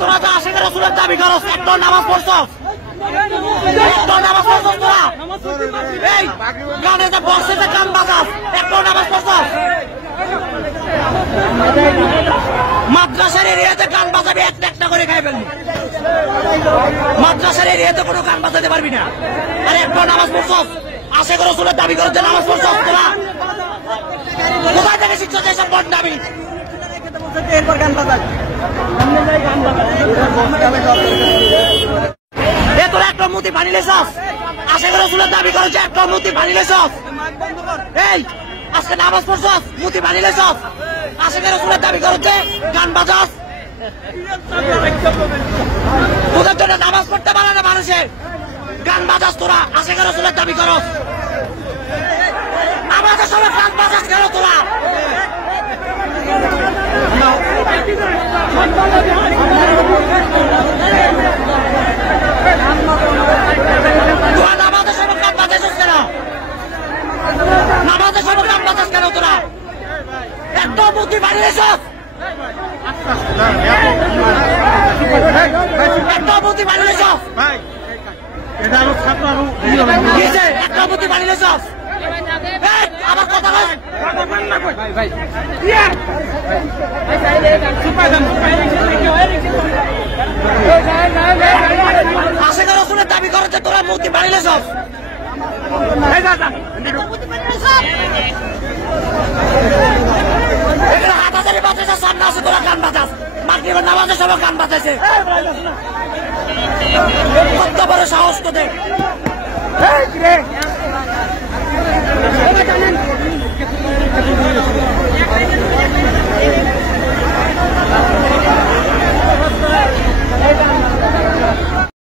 তোরা তো আশিক রাসূলের দাবি করস, একটা নামাজ পড়ছস, একটা নামাজ পড়ছস তোরা? এই গানে যে বসে যে গান বাজাস, একটা নামাজ পড়ছস? মাদ্রাসার এরিয়াতে গান বাজাবি, একটা একটা করে খাই ফেলবি। মাদ্রাসার এরিয়াতে কোনো গান বাজাতে পারবি না। আর একটা নামাজ পড়ছস? আশিক রাসূলের দাবি করস যে নামাজ পড়ছস তোরা? কোথায় থেকে শিখছস এইসব বদনামি? তোরা একটা মূর্তি বানিয়ে লেছস, আশিক রাসূলের দাবি করস যে একটা মূর্তি বানিয়ে লেছস। এই আজকে নামাজ পড়ছস, মূর্তি বানিয়ে লেছস, আশিক রাসূলের দাবি করস যে গান বাজাস। তোদের জন্য নামাজ পড়তে পারে না মানুষে, গান বাজাস তোরা, আশিক রাসূলের দাবি করস। আমাদের সবাই গান বাজাস কেন তোরা? তোরা নামাজের সময় গান বাজাইছিস কেন? নামাজের সময় গান বাজাস কেন তোরা? একটা মূর্তি বানিয়েছিস, একটা মূর্তি বানিয়েছিস, একটা মূর্তি বানিয়েছিস। আমার কথা আশিক রাসূলের দাবি করে যে তোরা মূর্তি বানিয়েছিস। এখানে হাজারি বাজাইছে, সামনে আছে তোরা গান বাজাস। মাগরিবের নামাজের সময় গান বাজাইছে, কত বড় সাহস তোদের!